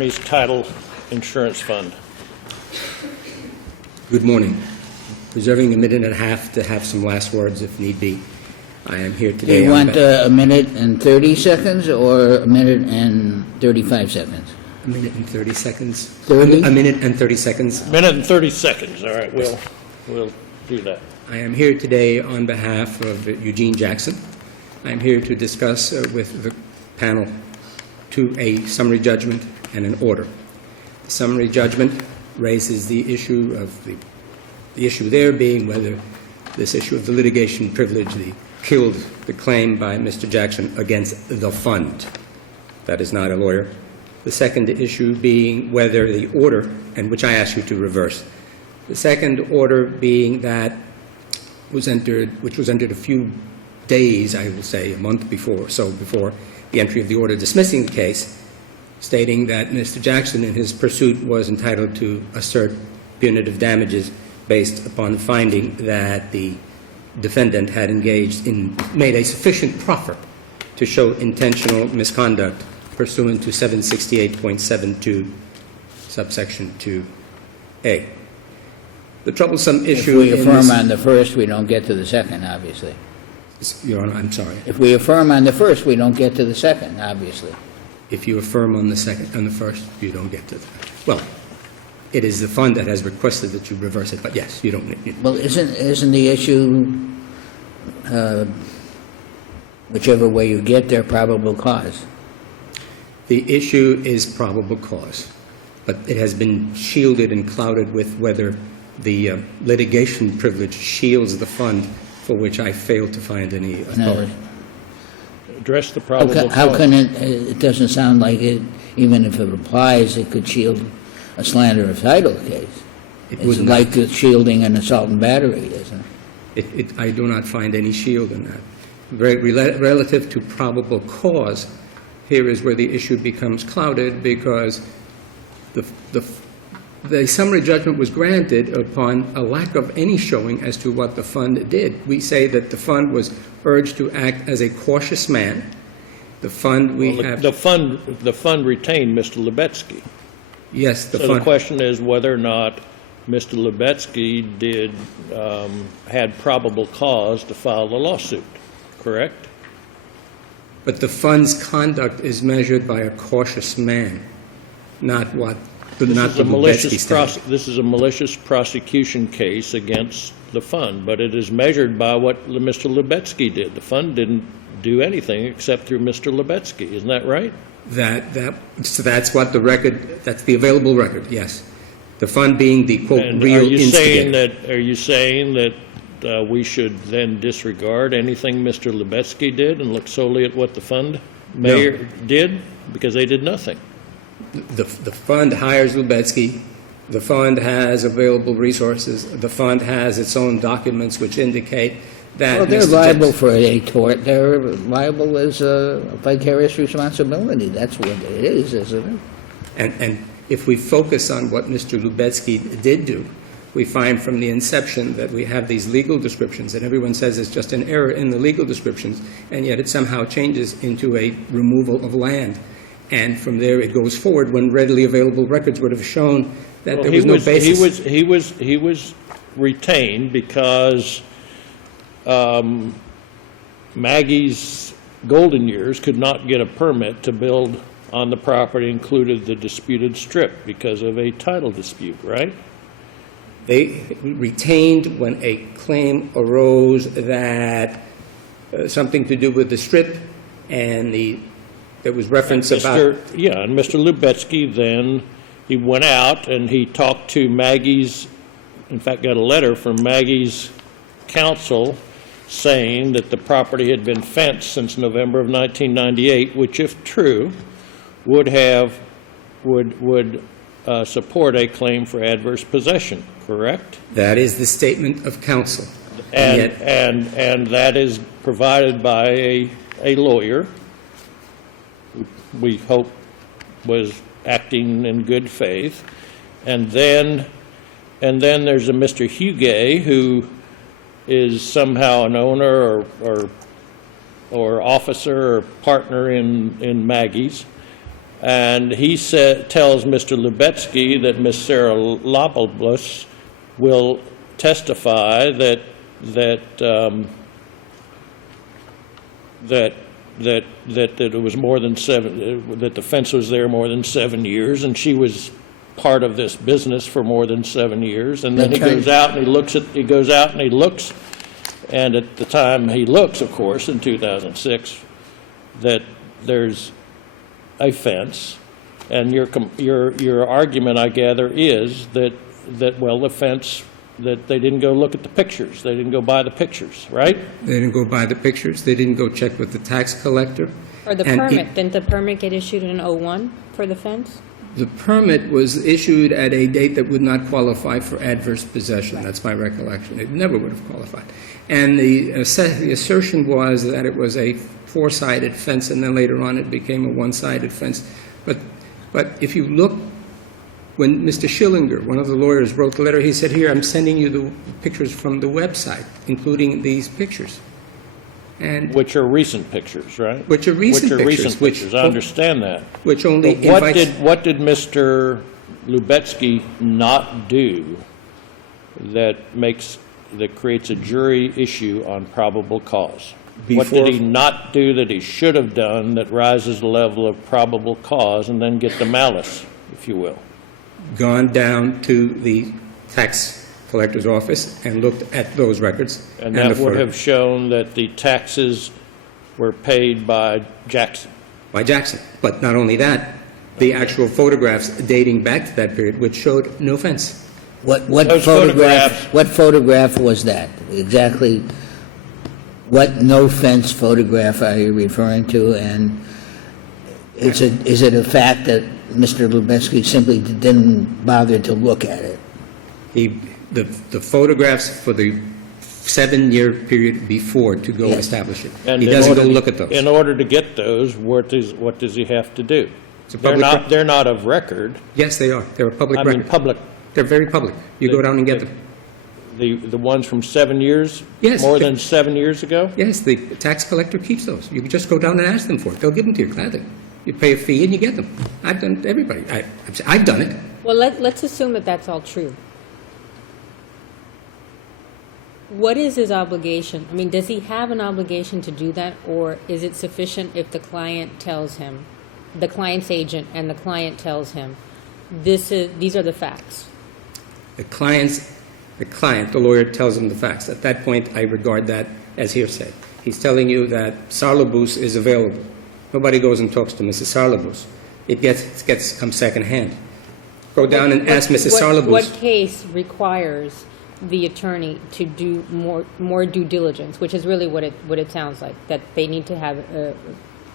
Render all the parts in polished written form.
Title Insurance Fund. Good morning. Reserving a minute and a half to have some last words if need be. I am here today. Do you want a minute and 30 seconds or a minute and 35 seconds? A minute and 30 seconds. 30? A minute and 30 seconds. Minute and 30 seconds. All right, we'll do that. I am here today on behalf of Eugene Jackson. I am here to discuss with the panel a summary judgment and an order. The summary judgment raises the issue of the issue there being whether this issue of the litigation privilege killed the claim by Mr. Jackson against the fund. That is not a lawyer. The second issue being whether the order, and which I ask you to reverse. The second order being that which was entered a few days, I will say, a month before the entry of the order dismissing the case, stating that Mr. Jackson in his pursuit was entitled to assert punitive damages based upon the finding that the defendant had made a sufficient proffer to show intentional misconduct pursuant to 768.72 subsection 2A. The troublesome issue If we affirm on the first, we don't get to the second, obviously. Your Honor, I'm sorry. If we affirm on the first, we don't get to the second, obviously. If you affirm on the first, you don't get to that. Well, it is the fund that has requested that you reverse it, but yes, you don't need. Well, isn't the issue, whichever way you get there, probable cause? The issue is probable cause, but it has been shielded and clouded with whether the litigation privilege shields the fund, for which I failed to find any authority. Address the probable cause. How can it doesn't sound like it, even if it applies, it could shield a slander of title case. It's like shielding an assault and battery, isn't it? I do not find any shield in that. Relative to probable cause, here is where the issue becomes clouded, because the summary judgment was granted upon a lack of any showing as to what the fund did. We say that the fund was urged to act as a cautious man. The fund the fund retained Mr. Lebetsky. Yes, the question is whether or not Mr. Lebetsky had probable cause to file the lawsuit. Correct? But the fund's conduct is measured by a cautious man, not what. This is a malicious prosecution case against the fund, but it is measured by what Mr. Lebetsky did. The fund didn't do anything except through Mr. Lebetsky. Isn't that right? That's what the record. That's the available record. Yes, the fund being the quote real instigator. Are you saying that we should then disregard anything Mr. Lebetsky did and look solely at what the fund mayor did, because they did nothing? The fund hires Lebetsky. The fund has available resources. The fund has its own documents which indicate that. Well, they're liable for a tort. They're liable as a vicarious responsibility. That's what it is, isn't it? And if we focus on what Mr. Lebetsky did do, we find from the inception that we have these legal descriptions, and everyone says it's just an error in the legal descriptions, and yet it somehow changes into a removal of land. And from there it goes forward when readily available records would have shown that there was no basis. He was retained because Maggie's golden years could not get a permit to build on the property included the disputed strip because of a title dispute, right? They retained when a claim arose that something to do with the strip, and there was reference about. Yeah, and Mr. Lebetsky then, he went out and he talked to Maggie's, in fact got a letter from Maggie's counsel saying that the property had been fenced since November of 1998, which if true would support a claim for adverse possession, correct? That is the statement of counsel. And that is provided by a lawyer who we hope was acting in good faith. And then there's a Mr. Huguet who is somehow an owner or officer or partner in Maggie's. And he tells Mr. Lubetsky that Ms. Sarah Lopelbus will testify that it was more than that the fence was there more than 7 years, and she was part of this business for more than 7 years. And then he goes out and he looks, and at the time he looks, of course, in 2006, that there's a fence, and your argument, I gather, is that well, the fence, that they didn't go look at the pictures, they didn't go buy the pictures, right? They didn't go buy the pictures, they didn't go check with the tax collector. Or the permit, didn't the permit get issued in '01 for the fence? The permit was issued at a date that would not qualify for adverse possession. That's my recollection. It never would have qualified. And the assertion was that it was a four-sided fence, and then later on it became a one-sided fence. But if you look, when Mr. Schillinger, one of the lawyers, wrote the letter, he said, here, I'm sending you the pictures from the website, including these pictures. And Which are recent pictures, right? Which are recent pictures. I understand that. Which only But invites... what did Mr. Lubetsky not do that creates a jury issue on probable cause? What did he not do that he should have done that rises the level of probable cause, and then get the malice, if you will? Gone down to the tax collector's office and looked at those records. And that would have shown that the taxes were paid by Jackson. By Jackson. But not only that, the actual photographs dating back to that period, which showed no fence. What Those photographs- What photograph was that? Exactly what no-fence photograph are you referring to? And is it a fact that Mr. Lubetsky simply didn't bother to look at it? The photographs for the 7-year period before to go Yes. establish it. And He in doesn't order- go look at those. In order to get those, what does he have to do? It's a public They're not of record. Yes, they are. They're a public I mean, record. public. They're very public. You go down and get them. The ones from 7 years? Yes. More than 7 years ago? Yes, the tax collector keeps those. You can just go down and ask them for it. They'll give them to you gladly. You pay a fee and you get them. I've done it to everybody. I've done it. Well, let's assume that that's all true. What is his obligation? I mean, does he have an obligation to do that, or is it sufficient if the client tells him, the client's agent and the client tells him, these are the facts? The client, the lawyer tells him the facts. At that point, I regard that as hearsay. He's telling you that Sarlabus is available. Nobody goes and talks to Mrs. Sarlabus. It comes secondhand. Go down and ask Mrs. Sarlabus. What case requires the attorney to do more due diligence, which is really what it sounds like, that they need to have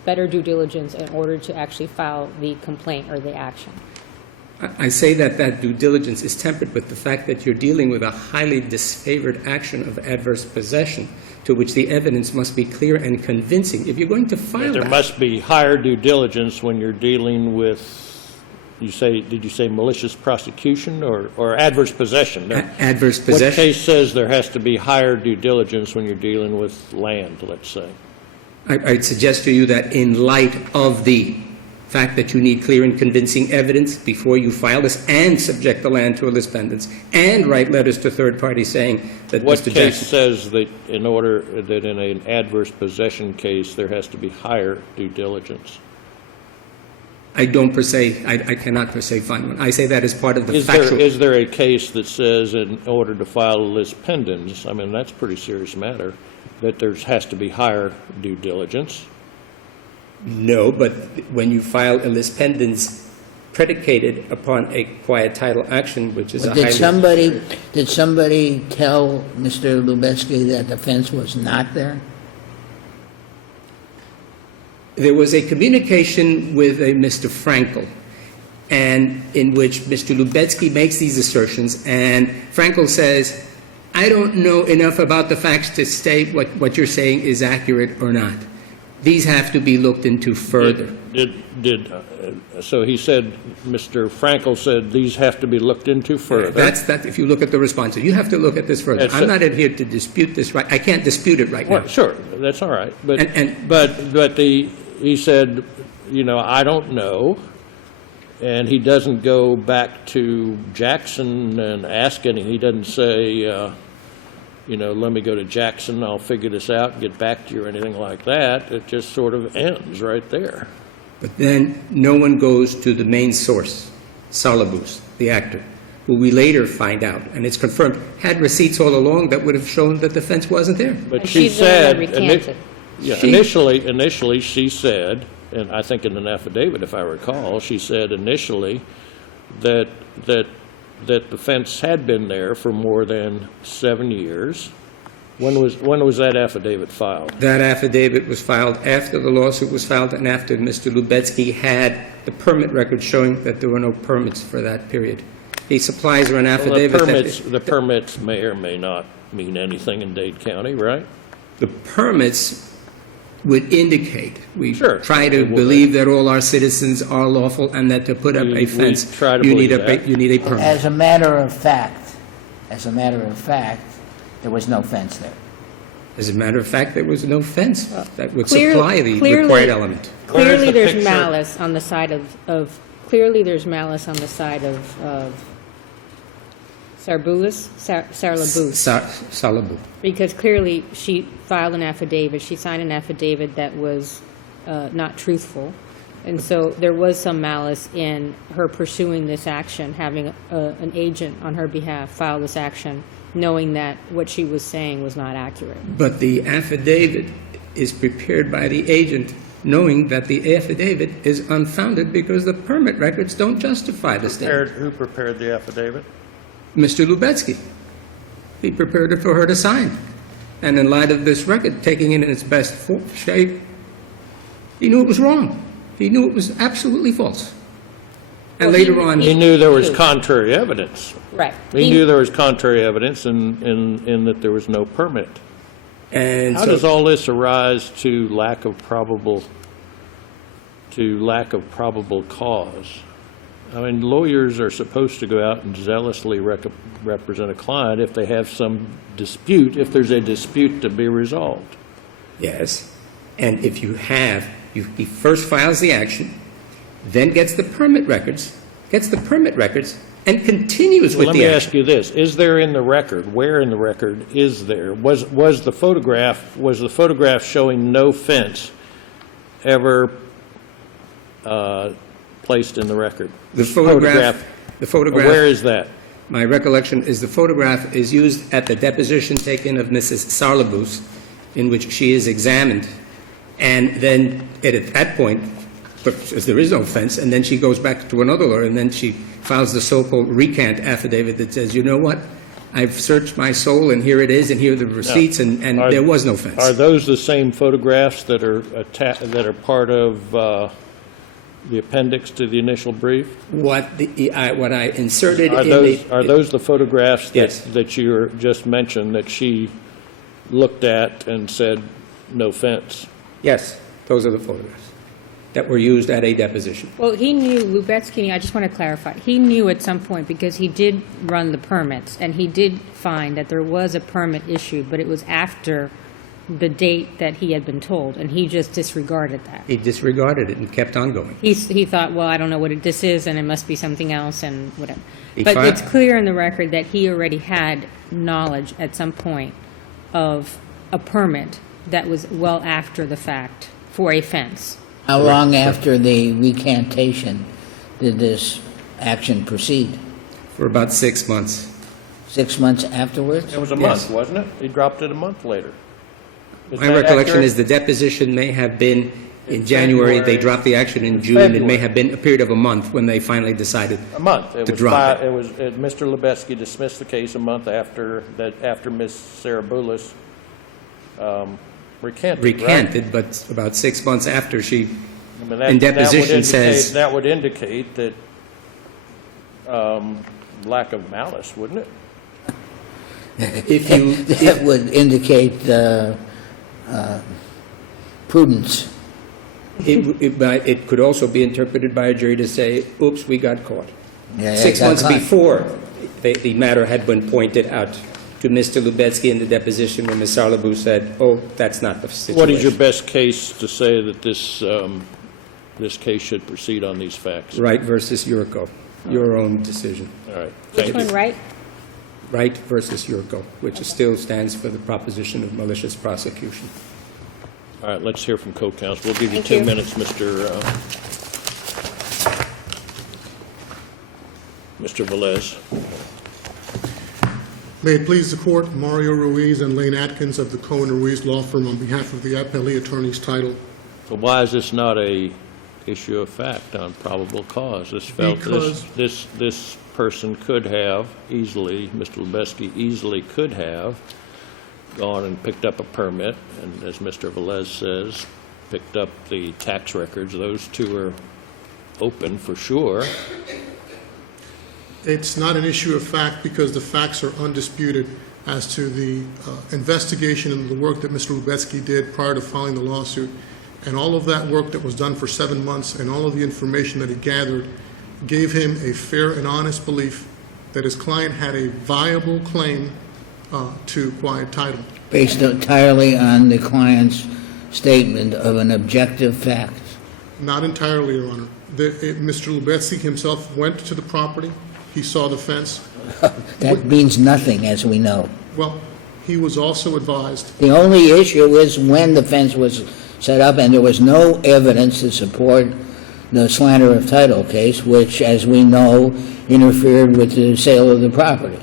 better due diligence in order to actually file the complaint or the action? I say that due diligence is tempered with the fact that you're dealing with a highly disfavored action of adverse possession, to which the evidence must be clear and convincing. If you're going to file There that... must be higher due diligence when you're dealing with, did you say malicious prosecution or adverse possession? Adverse What possession. case says there has to be higher due diligence when you're dealing with land, let's say? I'd suggest to you that in light of the fact that you need clear and convincing evidence before you file this and subject the land to a lispendence and write letters to third parties saying that What Mr. case Jackson... says that in an adverse possession case, there has to be higher due diligence? I don't per se, I cannot per se find one. I say that as part of the factual... Is there a case that says in order to file a lispendence, I mean, that's a pretty serious matter, that there has to be higher due diligence? No, but when you file a lispendence predicated upon a quiet title action, which is a highly... Did somebody tell Mr. Lubetsky that the fence was not there? There was a communication with a Mr. Frankel, and in which Mr. Lubetsky makes these assertions, and Frankel says, I don't know enough about the facts to state what you're saying is accurate or not. These have to be looked into further. So he said, Mr. Frankel said, these have to be looked into further. That's if you look at the response. You have to look at this further. I'm not in here to dispute this right. I can't dispute it right now. Well, sure, that's all right. But And- he said, I don't know. And he doesn't go back to Jackson and ask any, he doesn't say, let me go to Jackson, I'll figure this out and get back to you or anything like that. It just sort of ends right there. But then no one goes to the main source, Salabus, the actor, who we later find out, and it's confirmed, had receipts all along that would have shown that the fence wasn't there. But And she she's the one that said, recanted. initially she said, and I think in an affidavit, if I recall, she said initially that the fence had been there for more than 7 years. When was that affidavit filed? That affidavit was filed after the lawsuit was filed and after Mr. Lubetsky had the permit record showing that there were no permits for that period. He supplies her an Well, affidavit. the permits may or may not mean anything in Dade County, right? The permits would indicate, we Sure, try they to would. believe that all our citizens are lawful and that to put up We a fence, try to you need believe that. you need a permit. As a matter of fact, there was no fence there. As a matter of fact, there was no fence that would Clear- supply the clearly- required element. Where's Clearly, the there's picture? malice on the side of Sarabulus, Salabu. because clearly she filed an affidavit, she signed an affidavit that was not truthful. And so there was some malice in her pursuing this action, having an agent on her behalf file this action, knowing that what she was saying was not accurate. But the affidavit is prepared by the agent knowing that the affidavit is unfounded because the permit records don't justify the statement. Who prepared the affidavit? Mr. Lubetsky. He prepared it for her to sign. And in light of this record, taking it in its best shape, he knew it was wrong. He knew it was absolutely false. And Well, later on, He knew there was contrary evidence. Right. He knew there was contrary evidence in that there was no permit. and How so does all this arise to lack of probable cause? I mean, lawyers are supposed to go out and zealously represent a client if they have some dispute, if there's a dispute to be resolved. yes. And if you have, he first files the action, then gets the permit records, and continues Well, with let the me action. ask you this, is there in the record, where in the record is there, was the photograph showing no fence ever placed in the record? The photograph, Where is that? my recollection is the photograph is used at the deposition taken of Mrs. Sarlabus, in which she is examined. And then at that point, because there is no fence, and then she goes back to another lawyer, and then she files the so-called recant affidavit that says, you know what, I've searched my soul, and here it is, and here are the receipts, and Are- there was no fence. Are those the same photographs that are part of the appendix to the initial brief? What I inserted Are in those, the... the photographs Yes. that you just mentioned that she looked at and said, no fence? Yes, those are the photographs that were used at a deposition. Well, he knew, Lubetsky, I just want to clarify, he knew at some point, because he did run the permits, and he did find that there was a permit issued, but it was after the date that he had been told, and he just disregarded that. He disregarded it and kept on going. He thought, well, I don't know what this is, and it must be something else, and whatever. He But fi- it's clear in the record that he already had knowledge at some point of a permit that was well after the fact for a fence. How long after the recantation did this action proceed? For about 6 months. 6 months afterwards? It was a Yes. month, wasn't it? He dropped it a month later. Is My that recollection accurate? is the deposition may have been in January, they February. dropped the action in June. It may have been a period of a month when they finally decided. A month. It to was drop It was, Mr. Lubetsky dismissed the case a month after Ms. Saraboulis recanted, right? Recanted, but about 6 months after she, I mean, in deposition says- That would indicate that lack of malice, wouldn't it? if you, That would indicate prudence. it could also be interpreted by a jury to say, oops, we got caught. Yeah, 6 got months caught. before the matter had been pointed out to Mr. Lubetsky in the deposition when Ms. Sarlabou said, oh, that's not the situation. What is your best case to say that this this case should proceed on these facts. Wright versus Yurko, your own decision. All right, Which thank one, you. right? Wright versus Yurko, which still stands for the proposition of malicious prosecution. All right, let's hear from co-counsel. We'll give you Thank 2 you. minutes, Mr. Velez. May it please the Court, Mario Ruiz and Lane Atkins of the Cohen Ruiz Law Firm on behalf of the Appellate Attorney's title. So why is this not a issue of fact on probable cause? Because- This person could have easily, Mr. Lubeski easily could have gone and picked up a permit, and as Mr. Velez says, picked up the tax records. Those two are open for sure. It's not an issue of fact because the facts are undisputed as to the investigation and the work that Mr. Lubeski did prior to filing the lawsuit. And all of that work that was done for 7 months and all of the information that he gathered gave him a fair and honest belief that his client had a viable claim to quiet title. Based entirely on the client's statement of an objective fact. Not entirely, Your Honor. Mr. Lubeski himself went to the property. He saw the fence. That means nothing, as we know. Well, he was also advised. The only issue is when the fence was set up, and there was no evidence to support the slander of title case, which, as we know, interfered with the sale of the property.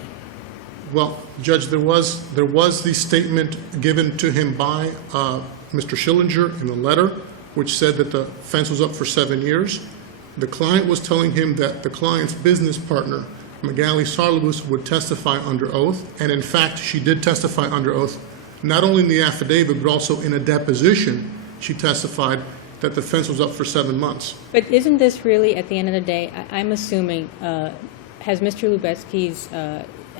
Well, Judge, there was the statement given to him by Mr. Schillinger in the letter, which said that the fence was up for 7 years. The client was telling him that the client's business partner, Magali Sarlabus, would testify under oath, and in fact, she did testify under oath, not only in the affidavit, but also in a deposition. She testified that the fence was up for 7 months. But isn't this really, at the end of the day, I'm assuming, has Mr. Lubeski's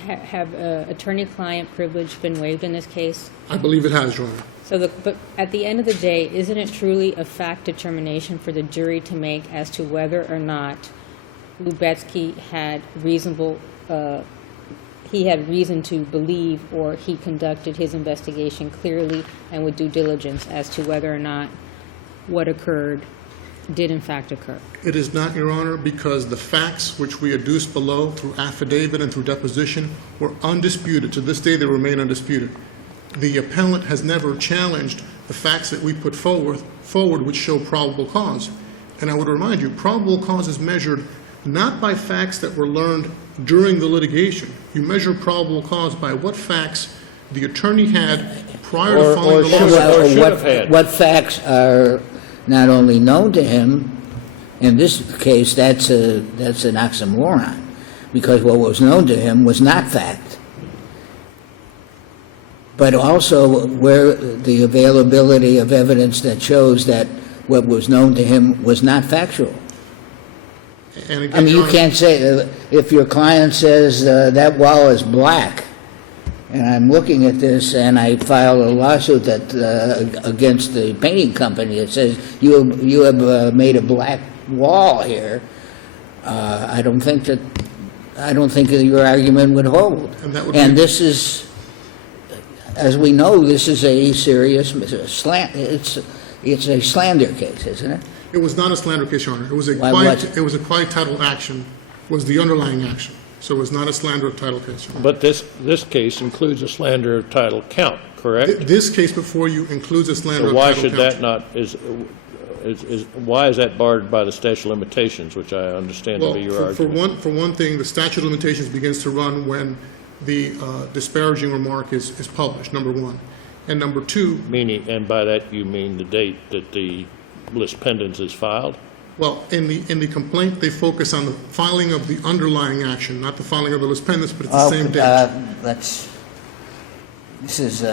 have attorney-client privilege been waived in this case? I believe it has, Your Honor. So, but at the end of the day, isn't it truly a fact determination for the jury to make as to whether or not Lubeski had reason to believe, or he conducted his investigation clearly and with due diligence as to whether or not what occurred did in fact occur? It is not, Your Honor, because the facts which we adduced below through affidavit and through deposition were undisputed. To this day, they remain undisputed. The appellant has never challenged the facts that we put forward which show probable cause. And I would remind you, probable cause is measured not by facts that were learned during the litigation. You measure probable cause by what facts the attorney had prior to filing the lawsuit. should have had. What facts are not only known to him, in this case, that's an oxymoron, because what was known to him was not fact. But also where the availability of evidence that shows that what was known to him was not factual. And again, I mean, Your you Honor, can't say, if your client says that wall is black, and I'm looking at this and I file a lawsuit that against the painting company, it says you have made a black wall here, I don't think that your argument would hold. And that would be- And this is, as we know, this is a serious it's a slander case, isn't it? it was not a slander case, Your Honor. It was a Why quiet, was it? it was a quiet title action, was the underlying action. So it was not a slander of title case, Your Honor. But this case includes a slander of title count, correct? This case before you includes a slander So of why title should count. that not, why is that barred by the statute of limitations, which I understand to Well, be your argument? for one thing, the statute of limitations begins to run when the disparaging remark is published, number one. And number two, Meaning, and by that you mean the date that the lis pendens is filed? well, in the complaint, they focus on the filing of the underlying action, not the filing of the lis pendens, but it's the same date. This is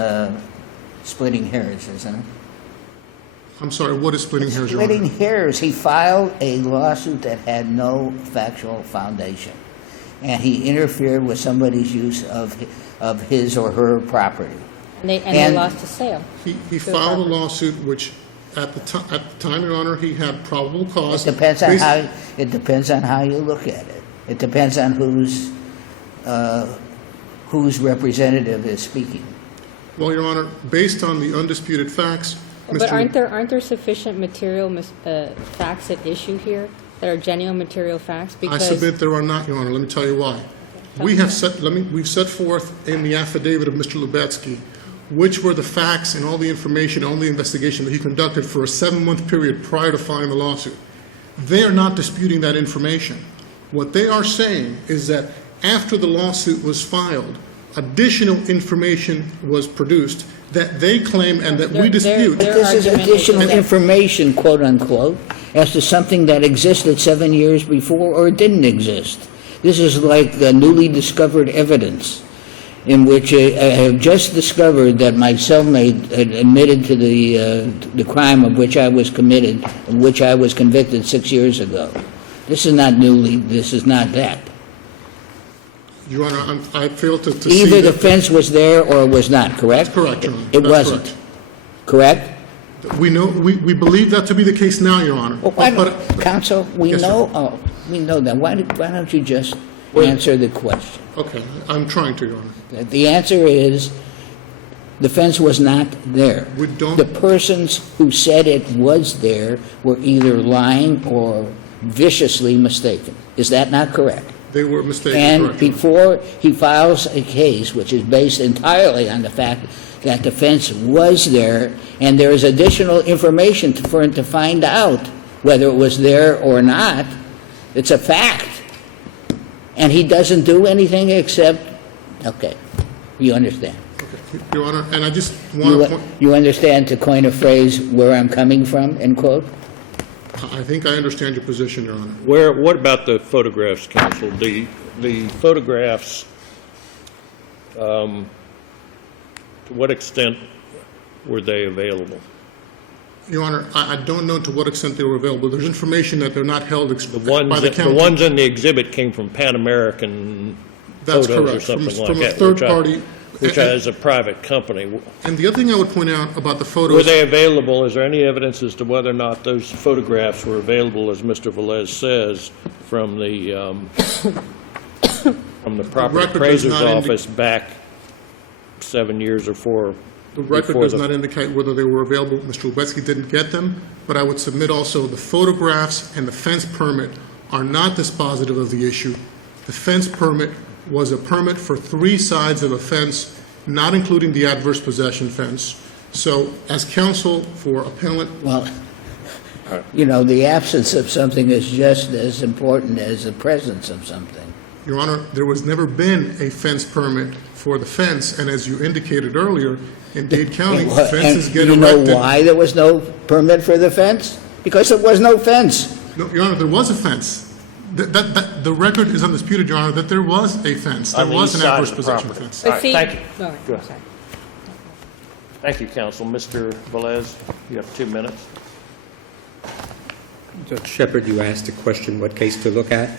splitting hairs, isn't it? I'm sorry, what is splitting hairs, Your Honor? Splitting hairs. He filed a lawsuit that had no factual foundation, and he interfered with somebody's use of his or her property. And they And- lost the sale. He filed a lawsuit which, at the time, Your Honor, he had probable cause. It depends on how you look at it. It depends on whose representative is speaking. Well, Your Honor, based on the undisputed facts, But aren't there sufficient facts at issue here that are genuine material facts? I Because submit there are not, Your Honor. Let me tell you why. We've set forth in the affidavit of Mr. Lubetsky which were the facts and all the information, all the investigation that he conducted for a 7-month period prior to filing the lawsuit. They are not disputing that information. What they are saying is that after the lawsuit was filed, additional information was produced that they claim and that we dispute. But this is additional information, quote unquote, as to something that existed 7 years before or didn't exist. This is like newly discovered evidence, in which I have just discovered that my cellmate admitted to the crime of which I was committed, of which I was convicted 6 years ago. This is not newly, this is not that. Your Honor, I fail to see Either the that. fence was there or was not, correct? That's correct, Your Honor. It That's wasn't, correct? We know, we believe that to be the case now, Your Honor. Well, why But- Counsel, we Yes, sir. know, we know that. Why don't you just answer the question? Okay, I'm trying to, Your Honor. The answer is, the fence was not there. We don't- The persons who said it was there were either lying or viciously mistaken. Is that not correct? They were mistaken, And correct, Your Honor. before he files a case, which is based entirely on the fact that the fence was there, and there is additional information for him to find out whether it was there or not, it's a fact. And he doesn't do anything except, okay, you understand. Okay, Your Honor, and I just want to point, You understand, to coin a phrase, where I'm coming from, end quote? I think I understand your position, Your Honor. What about the photographs, counsel? The photographs, to what extent were they available? Your Honor, I don't know to what extent they were available. There's information that they're not held The by the county. ones in the exhibit came from Pan American That's Photos or correct, from something like from a that. third party. Which is a private company. And the other thing I would point out about the Were photos, they available? Is there any evidence as to whether or not those photographs were available, as Mr. Velez says, from the property record does appraiser's not office back 7 years or four? the record before does the- not indicate whether they were available. Mr. Lubetsky didn't get them, but I would submit also the photographs and the fence permit are not dispositive of the issue. The fence permit was a permit for 3 sides of a fence, not including the adverse possession fence. So as counsel for appellant, Well, you know, the absence of something is just as important as the presence of something. Your Honor, there was never been a fence permit for the fence, and as you indicated earlier, in Dade County, fences And get you know erected. why there was no permit for the fence? Because there was no fence. No, Your Honor, there was a fence. The record is undisputed, Your Honor, that there was a fence. There On the was east an side adverse of the possession property. fence. All right, see- thank you. All right, Go ahead. sorry. Thank you, counsel. Mr. Velez, you have 2 minutes. Judge Shepard, you asked a question, what case to look at?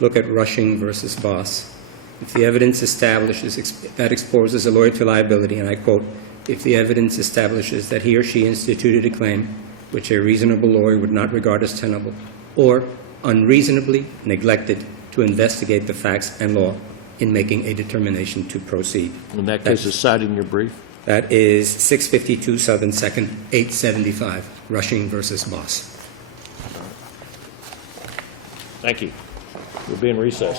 Look at Rushing versus Voss. If the evidence establishes, that exposes a lawyer to liability, and I quote, if the evidence establishes that he or she instituted a claim which a reasonable lawyer would not regard as tenable, or unreasonably neglected to investigate the facts and law in making a determination to proceed. And that case is cited in your brief. That is 652 Southern 2nd, 875, Rushing versus Voss. Thank you. We'll be in recess.